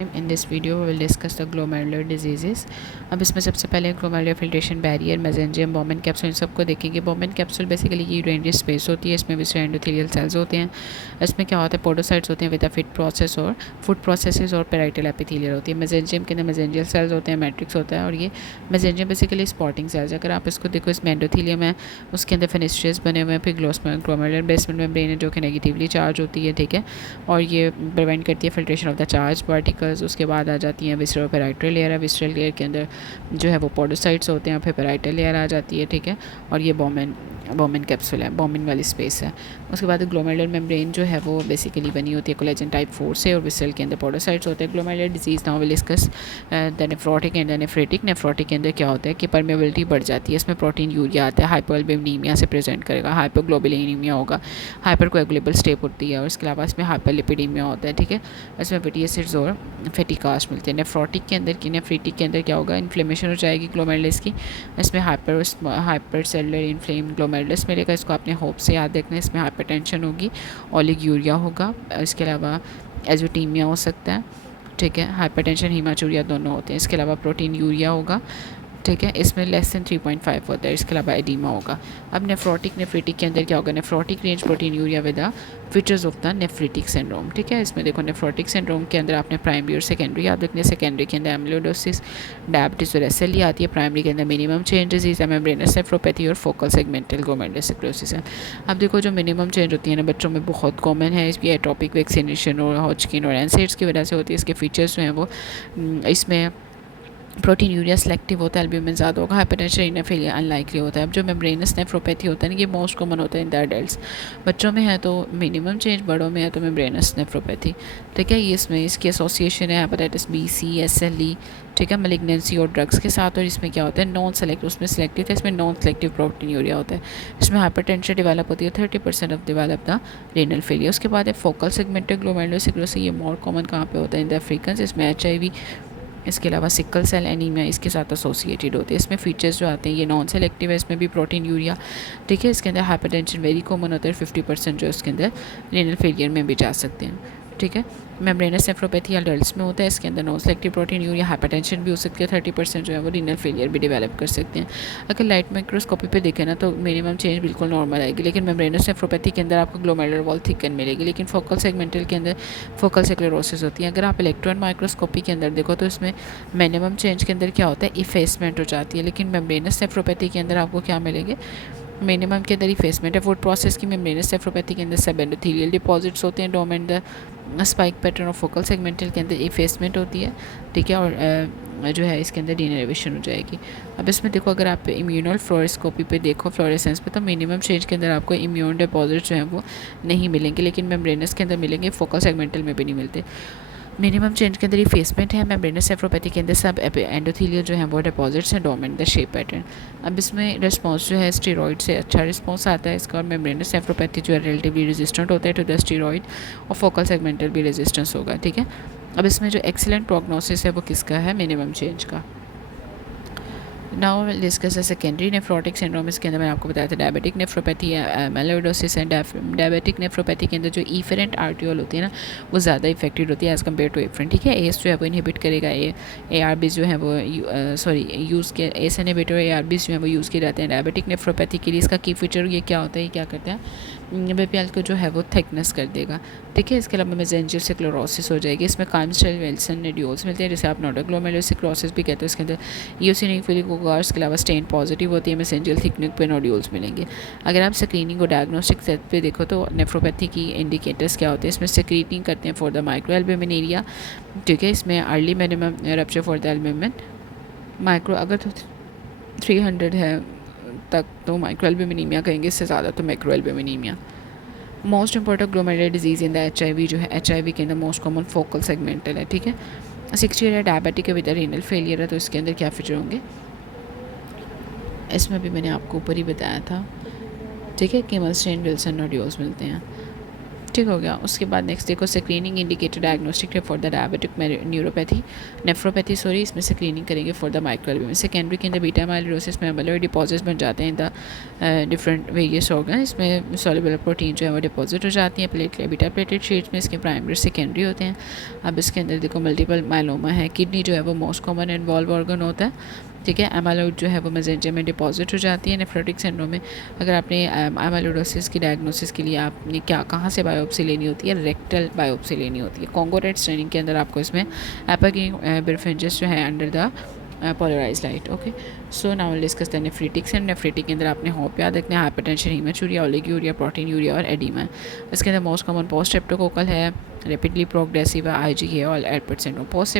In this video, we will discuss the glomerular diseases. अब इसमें सबसे पहले glomerular filtration barrier, mesangium, Bowman capsule, इन सबको देखेंगे। बॉमन कैप्सूल बेसिकली ये यूरिनरी स्पेस होती है, इसमें विसरल एंडोथेलियल सेल्स होते हैं। इसमें क्या होता है, पोडोसाइट्स होते हैं विद अ फिट प्रोसेस और फूड प्रोसेसेस और पेराइटल एपिथेलियल होती है। मेसेंजियम के अंदर मेसेंजियल सेल्स होते हैं, मैट्रिक्स होता है, और ये मेसेंजियम बेसिकली स्पॉटिंग सेल्स। अगर आप इसको देखो, इसमें एंडोथेलियम है, उसके अंदर फेनेस्ट्रियस बने हुए हैं, फिर ग्लोमेरुलर बेसमेंट मेम्ब्रेन है जो कि नेगेटिवली चार्ज होती है, ठीक है, और ये प्रिवेंट करती है filtration of the charge particles. उसके बाद आ जाती हैं विसरल पेराइटल लेयर है, विसरल लेयर के अंदर जो है वो पोडोसाइट्स होते हैं, फिर पेराइटल लेयर आ जाती है, ठीक है, और ये बॉमन कैप्सूल है, बॉमन वाली स्पेस है। उसके बाद ग्लोमेरुलर मेम्ब्रेन जो है वो बेसिकली बनी होती है कोलेजन टाइप 4 से, और विसरल के अंदर पोडोसाइट्स होते हैं। Glomerular disease now will discuss the nephrotic and nephritic. Nephrotic के अंदर क्या होता है कि परमेबिलिटी बढ़ जाती है, इसमें प्रोटीन यूरिया आता है, हाइपोअल्बुमिनीमिया से प्रेजेंट करेगा, हाइपोग्लोबुलिनीमिया होगा, हाइपरकोएगुलेबल स्टेप होती है, और इसके अलावा इसमें हाइपरलिपिडीमिया होता है, ठीक है, इसमें फैटी एसिड्स और फैटी कास्ट मिलते हैं। नेफ्रोटिक के अंदर नेफ्रीटिक के अंदर क्या होगा, इन्फ्लेमेशन हो जाएगी ग्लोमेरुलस की, इसमें हाइपर सेलुलर इन्फ्लेम ग्लोमेरुलस मिलेगा, इसको आपने होप से याद रखना है। इसमें हाइपरटेंशन होगी, ओलिगूरिया होगा, इसके अलावा एजोटीमिया हो सकता है, ठीक है, हाइपरटेंशन हीमाचूरिया दोनों होते हैं। इसके अलावा प्रोटीन यूरिया होगा, ठीक है, इसमें लेस देन 3.5 होता है। इसके अलावा एडिमा होगा। अब नेफ्रोटिक के अंदर क्या होगा, nephrotic range protein urea with the features of the nephritic syndrome, ठीक है। इसमें देखो, नेफ्रोटिक सिंड्रोम के अंदर आपने प्राइमरी और सेकेंडरी याद रखने। सेकेंडरी के अंदर एमिलोइडोसिस, डायबिटीज और एसएलई आती है। प्राइमरी के अंदर मिनिमम चेंज डिजीज है, मेम्ब्रेनस नेफ्रोपैथी और फोकल सेगमेंटल ग्लोमेरुलोसिस है। अब देखो, जो मिनिमम चेंज होती है ना बच्चों में बहुत कॉमन है, इसकी एटोपिक वैक्सीनेशन और हॉजकिन और एनसेड्स की वजह से होती है। इसके फीचर्स जो हैं वो इसमें प्रोटीन यूरिया सेलेक्टिव होता है, एल्ब्यूमिन ज़्यादा होगा, हाइपरटेंशन रीनाफेलिया अनलाइकली होता है। अब जो मेम्ब्रेनस नेफ्रोपैथी होता है ना, ये मोस्ट कॉमन होता है इन द एडल्ट्स। बच्चों में है तो मिनिमम चेंज, बड़ों में है तो मेम्ब्रेनस नेफ्रोपैथी, ठीक है। ये इसमें इसकी एसोसिएशन है हेपेटाइटिस बी, सी, एसएलई, ठीक है, मलिग्नेंसी और ड्रग्स के साथ। और इसमें क्या होता है, नॉन सेलेक्टिव, उसमें सेलेक्टिव है, इसमें नॉन सेलेक्टिव प्रोटीन यूरिया होता है। इसमें हाइपरटेंशन डेवलप होती है, 30% of develop the renal failure. उसके बाद है फोकल सेगमेंटल ग्लोमेरुलोसिस, ये मोर कॉमन कहाँ पे होता है, इन द अफ्रीकन। इसमें एचआईवी, इसके अलावा सिकल सेल एनीमिया इसके साथ एसोसिएटेड होती है। इसमें फीचर्स जो आते हैं, ये नॉन सेलेक्टिव है, इसमें भी प्रोटीन यूरिया, ठीक है। इसके अंदर हाइपरटेंशन वेरी कॉमन होता है, 50% जो इसके अंदर रेनल फेलियर में भी जा सकते हैं, ठीक है। मेम्ब्रेनस नेफ्रोपैथी अडल्ट्स में होता है, इसके अंदर non selective protein urea, hypertension भी हो सकती है, 30% जो है वो रीनल फेलियर भी डेवलप कर सकते हैं। अगर लाइट माइक्रोस्कोपी पे देखें ना तो मिनिमम चेंज बिल्कुल नॉर्मल आएगी, लेकिन मेम्ब्रेनस नेफ्रोपैथी के अंदर आपको ग्लोमेरुलर वॉल थिकन मिलेगी, लेकिन फोकल सेगमेंटल के अंदर फोकल स्क्लेरोसिस होती है। अगर आप इलेक्ट्रॉन माइक्रोस्कोपी के अंदर देखो तो इसमें मिनिमम चेंज के अंदर क्या होता है, इफेसमेंट हो जाती है, लेकिन मेम्ब्रेनस नेफ्रोपैथी के अंदर आपको क्या मिलेंगे, मिनिमम के अंदर इफेसमेंट है। फूड प्रोसेस की मेम्ब्रेनस नेफ्रोपैथी के अंदर सब एंडोथेलियल डिपॉजिट्स होते हैं, डोमेन द स्पाइक पैटर्न और फोकल सेगमेंटल के अंदर इफेसमेंट होती है, ठीक है, और जो है इसके अंदर डीनर्वेशन हो जाएगी। अब इसमें देखो, अगर आप इम्यूनल फ्लोरोस्कोपी पे देखो, फ्लोरेसेंस पे, तो मिनिमम चेंज के अंदर आपको इम्यून डिपॉजिट जो है वो नहीं मिलेंगे, लेकिन मेम्ब्रेनस के अंदर मिलेंगे, फोकल सेगमेंटल में भी नहीं मिलते। मिनिमम चेंज के अंदर इफेसमेंट है। मेम्ब्रेनस नेफ्रोपैथी के अंदर सब एंडोथेलियल जो है वो डिपॉजिट्स हैं, डोमेन द शेप पैटर्न। अब इसमें रिस्पॉन्स जो है स्टेरॉइड से अच्छा रिस्पॉन्स आता है इसका, और मेम्ब्रेनस नेफ्रोपैथी जो है रिलेटिवली रेजिस्टेंट होता है टू द स्टेरॉइड, और फोकल सेगमेंटल भी रेजिस्टेंस होगा, ठीक है। अब इसमें जो एक्सीलेंट प्रोग्नोसिस है वो किसका है, मिनिमम चेंज का। Now will discuss the secondary nephrotic syndrome. इसके अंदर मैंने आपको बताया था डायबिटिक नेफ्रोपैथी है, एमिलोइडोसिस है। डायबिटिक नेफ्रोपैथी के अंदर जो इफेरेंट आर्टियोल होती है ना वो ज़्यादा इफेक्टेड होती है एज़ कम्पेयर टू एफरेंट, ठीक है। एस जो है वो इनहिबिट करेगा, ए आर बीज जो है वो यूज़ के ACE inhibitor A R Bs जो है वो यूज़ किए जाते हैं डायबिटिक नेफ्रोपैथी के लिए। इसका की फीचर ये क्या होता है, ये क्या करता है, बीपीएल को जो है वो थिकनेस कर देगा, ठीक है। इसके अलावा मेसेंजियल स्क्लेरोसिस हो जाएगी। इसमें काइमस्टाइल विल्सन नोड्यूल्स मिलते हैं, जिसे आप नोडोग्लोमेरुलोसिस भी कहते हैं। इसके अंदर ईओसिनोफिलिक होगा, इसके अलावा स्टेन पॉजिटिव होती है, मेसेंजियल थिकनिक पे नोड्यूल्स मिलेंगे। अगर आप स्क्रीनिंग और डायग्नोस्टिक सेट पे देखो तो नेफ्रोपैथी की इंडिकेटर्स क्या होते हैं, इसमें स्क्रीनिंग करते हैं for the micro albumin area, ठीक है। इसमें early minimum rupture for the albumin micro, अगर तो 300 है तक तो माइक्रो एल्ब्यूमिनीमिया कहेंगे, इससे ज़्यादा तो macroalbuminemia. Most important glomerular disease in the HIV जो है, एचआईवी के अंदर मोस्ट कॉमन फोकल सेगमेंटल है, ठीक है। 60 ईयर डायबिटिक है विद रीनल फेलियर है, तो इसके अंदर क्या फीचर होंगे, इसमें भी मैंने आपको ऊपर ही बताया था, ठीक है, कि मल्स्टेन विल्सन नोड्यूल्स मिलते हैं। ठीक हो गया। उसके बाद नेक्स्ट देखो screening indicator diagnostic for the diabetic neuropathy nephropathy sorry, इसमें स्क्रीनिंग करेंगे फॉर द माइक्रोएल्ब्यूमिन। सेकेंडरी के अंदर बीटा माइलोसिस में एमाइलॉइड डिपॉजिट्स बन जाते हैं in the different various organ. इसमें सॉल्युबल प्रोटीन जो है वो डिपॉजिट हो जाती है प्लेटलेट बीटा प्लेटेड शीट्स में, इसके प्राइमरी सेकेंडरी होते हैं। अब इसके अंदर देखो मल्टीपल माइलोमा है, किडनी जो है वो मोस्ट कॉमन इन्वॉल्व ऑर्गन होता है, ठीक है। एमाइलॉइड जो है वो मेसेंजर में डिपॉजिट हो जाती है। नेफ्रोटिक सिंड्रोम में अगर आपने एमाइलोइडोसिस की डायग्नोसिस के लिए आपने कहाँ से बायोप्सी लेनी होती है, रेक्टल बायोप्सी लेनी होती है। कॉन्गो रेड स्टेनिंग के अंदर आपको इसमें एपागिंग बिरफिंजस जो है under the polarise light. Okay, so now will discuss the nephritics and nephritic के अंदर आपने होप याद रखना है, hypertension, haematuria, oliguria, proteinuria और एडिमा। इसके अंदर मोस्ट कॉमन पोस्ट स्ट्रेप्टोकोकल है, रैपिडली प्रोग्रेसिव IgA और एल्पर्ट सिंड्रोम। पोस्ट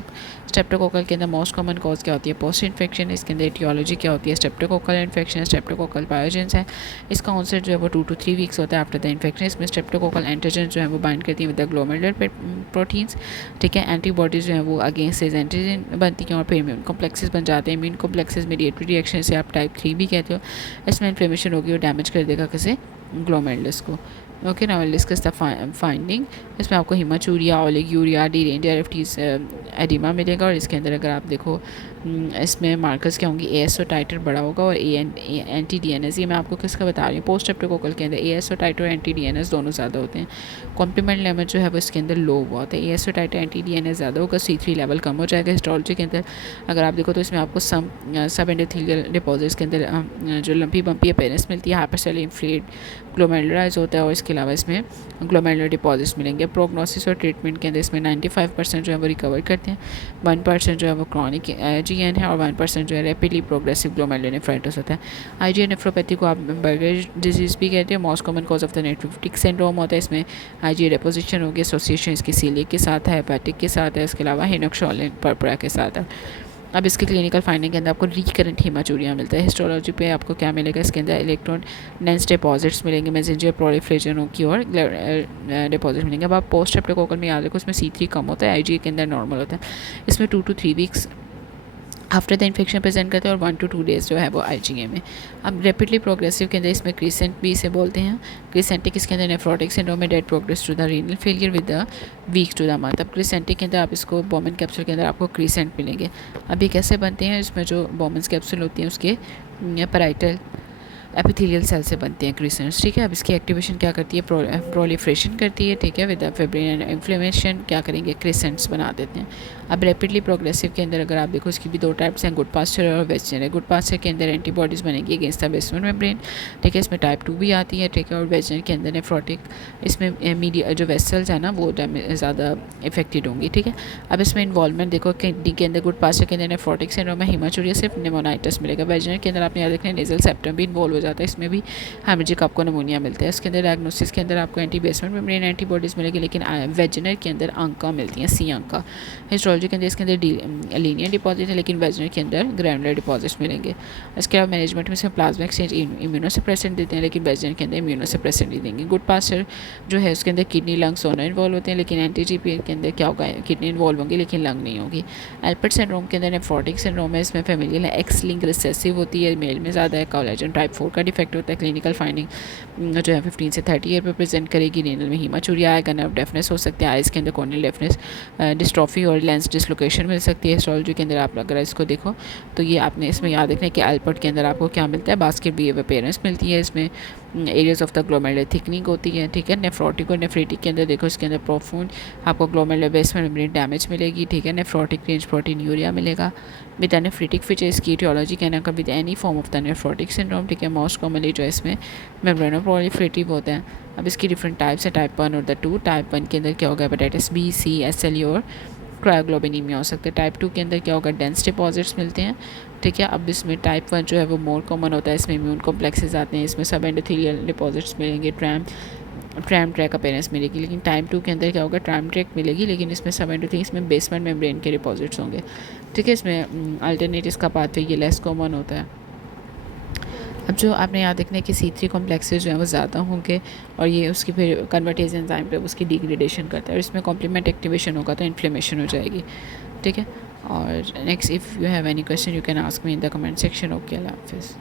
स्ट्रेप्टोकोकल के अंदर मोस्ट कॉमन कॉज क्या होती है, पोस्ट इन्फेक्शन। इसके अंदर एटियोलॉजी क्या होती है, स्ट्रेप्टोकोकल इन्फेक्शन, स्ट्रेप्टोकोकल पायोजेंस है। इसका ऑनसेट जो है वो 2 to 3 वीक्स होता है आफ्टर द इन्फेक्शन। इसमें स्ट्रेप्टोकोकल एंटीजन जो है वो बाइंड करती है विद द ग्लोमेरुलर प्रोटीन्स, ठीक है। एंटीबॉडीज जो है वो अगेंस्ट एज एंटीजन बनती हैं और फिर इम्यून कॉम्प्लेक्सेस बन जाते हैं। इम्यून कॉम्प्लेक्सेस मेडिएटरी रिएक्शन से आप टाइप 3 भी कहते हो। इसमें इन्फ्लेमेशन होगी और डैमेज कर देगा किसे, ग्लोमेरुलस को। Okay, now will discuss the finding. इसमें आपको हीमाचूरिया, ओलिगोयूरिया, डी-रेंज एरिफ्टीज, एडिमा मिलेगा। और इसके अंदर अगर आप देखो इसमें मार्कर्स क्या होंगे, ASO टाइटर बड़ा होगा और anti-DNS। ये मैं आपको किसका बता रही हूँ, पोस्ट स्ट्रेप्टोकोकल के अंदर ASO टाइटर और anti-DNS दोनों ज़्यादा होते हैं। कॉम्प्लीमेंट लेवल जो है वो इसके अंदर लो हुआ होता है। ASO टाइटर anti-DNS ज़्यादा होगा, C3 लेवल कम हो जाएगा। हिस्टोलॉजी के अंदर अगर आप देखो तो इसमें आपको सब एंडोथेलियल डिपॉजिट्स के अंदर जो लंपी बम्पी अपीयरेंस मिलती है, हाइपरसेलुलर इन्फ्लेट ग्लोमेरुलराइज होता है और इसके अलावा इसमें ग्लोमेरुलर डिपॉजिट्स मिलेंगे। प्रोग्नोसिस और ट्रीटमेंट के अंदर इसमें 95% जो है वो रिकवर करते हैं, 1% जो है वो क्रॉनिक IgN है और 1% जो है रैपिडली प्रोग्रेसिव ग्लोमेरुलोनेफ्राइटिस होता है। IgA नेफ्रोपैथी को आप बर्गर डिजीज़ भी कहते हैं। Most common cause of the nephrotic syndrome होता है। इसमें IgA डिपोजिशन होगी, एसोसिएशन इसकी सीलिक के साथ है, हेपेटिक के साथ है, इसके अलावा हेनोक्सोलिन पर्परा के साथ है। अब इसके क्लिनिकल फाइंडिंग के अंदर आपको रिकरेंट हीमाचूरिया मिलता है। हिस्टोलॉजी पे आपको क्या मिलेगा, इसके अंदर इलेक्ट्रॉन डेंस डिपॉजिट्स मिलेंगे, मेसेंजर प्रोलिफरेशन की और डिपॉजिट मिलेंगे। अब आप पोस्ट स्ट्रेप्टोकोकल में याद रखो इसमें C3 कम होता है, IgA के अंदर नॉर्मल होता है। इसमें 2 to 3 weeks after the infection present करते हैं और 1 to 2 डेज़ जो है वो IgA में। अब रैपिडली प्रोग्रेसिव के अंदर इसमें क्रीसेंट भी इसे बोलते हैं। क्रीसेंटिक इसके अंदर नेफ्रोटिक सिंड्रोम में that progress to the renal failure with the weeks to the month. अब क्रीसेंटिक के अंदर आप इसको बोमन कैप्सूल के अंदर आपको क्रीसेंट मिलेंगे। अब ये कैसे बनते हैं, इसमें जो बोमन कैप्सूल होती हैं उसके पैराइटल एपिथेलियल सेल से बनते हैं क्रिसेंट्स, ठीक है। अब इसकी एक्टिवेशन क्या करती है, प्रोलिफ्रेशन करती है, ठीक है। विद फिब्रिन एंड इन्फ्लेमेशन क्या करेंगे, क्रिसेंट्स बना देते हैं। अब रैपिडली प्रोग्रेसिव के अंदर अगर आप देखो इसकी भी 2 टाइप्स हैं, गुड पास्चर और वेस्टर्न है। गुड पास्चर के अंदर एंटीबॉडीज़ बनेंगी अगेंस्ट द बेसमेंट मेम्ब्रेन, ठीक है। इसमें टाइप 2 भी आती है, ठीक है। और वेस्टर्न के अंदर नेफ्रोटिक, इसमें मीडिया जो वेसल्स है ना वो ज़्यादा इफेक्टेड होंगी, ठीक है। अब इसमें इन्वॉल्वमेंट देखो किडनी के अंदर गुड पास्चर के अंदर नेफ्रोटिक सिंड्रोम में हीमाचूरिया सिर्फ निमोनाइटिस मिलेगा। वेस्टर्न के अंदर आपने याद रखना है नेजल सेप्टम भी इन्वॉल्व हो जाता है, इसमें भी हेमरेजिक आपको नमूनिया मिलता है। इसके अंदर डायग्नोसिस के अंदर आपको एंटी बेसमेंट मेम्ब्रेन एंटीबॉडीज़ मिलेगी, लेकिन वेजिनर के अंदर अंका मिलती हैं, C अंका। हिस्टोलॉजी के अंदर इसके अंदर लीनियर डिपॉजिट है, लेकिन वेजिनर के अंदर ग्रैनुलर डिपॉजिट्स मिलेंगे। इसके अलावा मैनेजमेंट में इसमें प्लाज्मा एक्सचेंज इम्यूनोसप्रेसेंट देते हैं, लेकिन वेजिनर के अंदर इम्यूनोसप्रेसेंट ही देंगे। गुड पास्चर जो है उसके अंदर किडनी लंग्स दोनों इन्वॉल्व होते हैं, लेकिन एंटी-GP के अंदर क्या होगा, किडनी इन्वॉल्व होंगी लेकिन लंग नहीं होगी। एल्पर्ट सिंड्रोम के अंदर नेफ्रोटिक सिंड्रोम है, इसमें फैमिलियल है, एक्स लिंक रिसेसिव होती है, मेल में ज़्यादा है। कोलेजन टाइप 4 का डिफेक्ट होता है। क्लिनिकल फाइंडिंग जो है 15 से 30 ईयर पर प्रेजेंट करेगी। रीनल में हीमाचूरिया आएगा, नर्व डेफनेस हो सकती है, आइज़ के अंदर कॉर्नियल डेफनेस, डिस्ट्रॉफी और लेंस डिसलोकेशन मिल सकती है। हिस्टोलॉजी के अंदर आप अगर इसको देखो तो ये आपने इसमें याद रखना है कि एल्पर्ट के अंदर आपको क्या मिलता है, बास्केट बी अपीयरेंस मिलती है। इसमें areas of the glomerular thickening होती है, ठीक है। नेफ्रोटिक और नेफ्रेटिक के अंदर देखो इसके अंदर प्रोफूंड आपको ग्लोमेरुलर बेसमेंट मेम्ब्रेन डैमेज मिलेगी, ठीक है। नेफ्रोटिक रेंज प्रोटीन यूरिया मिलेगा। विद नेफ्रेटिक फीचर्स की टियोलॉजी कहना का with any form of the nephrotic syndrome, ठीक है। मोस्ट कॉमनली जो इसमें मेम्ब्रेनो प्रोलिफरेटिव होता है। अब इसकी डिफरेंट टाइप्स है, टाइप 1 और द 2। टाइप 1 के अंदर क्या होगा, हेपेटाइटिस B, C, SLE और क्रायोग्लोबिनीमिया हो सकता है। टाइप 2 के अंदर क्या होगा, डेंस डिपॉजिट्स मिलते हैं, ठीक है। अब इसमें टाइप 1 जो है वो मोर कॉमन होता है, इसमें इम्यून कॉम्प्लेक्सेस आते हैं, इसमें सब एंडोथेलियल डिपॉजिट्स मिलेंगे, ट्रैम ट्रैक अपीयरेंस मिलेगी। लेकिन टाइप 2 के अंदर क्या होगा, ट्रैम ट्रैक मिलेगी, लेकिन इसमें सब एंडोथेलियल, इसमें बेसमेंट मेम्ब्रेन के डिपॉजिट्स होंगे, ठीक है। इसमें अल्टरनेट इसका पाथवे ये लेस कॉमन होता है। अब जो आपने याद रखना है कि C3 कॉम्प्लेक्सेस जो हैं वो ज़्यादा होंगे और ये उसकी फिर कन्वर्टेज एंजाइम पे उसकी डिग्रेडेशन करता है और इसमें कॉम्प्लीमेंट एक्टिवेशन होगा तो इन्फ्लेमेशन हो जाएगी, ठीक है। और next if you have any question you can ask me in the comment section. Okay, अल्लाह हाफिज़।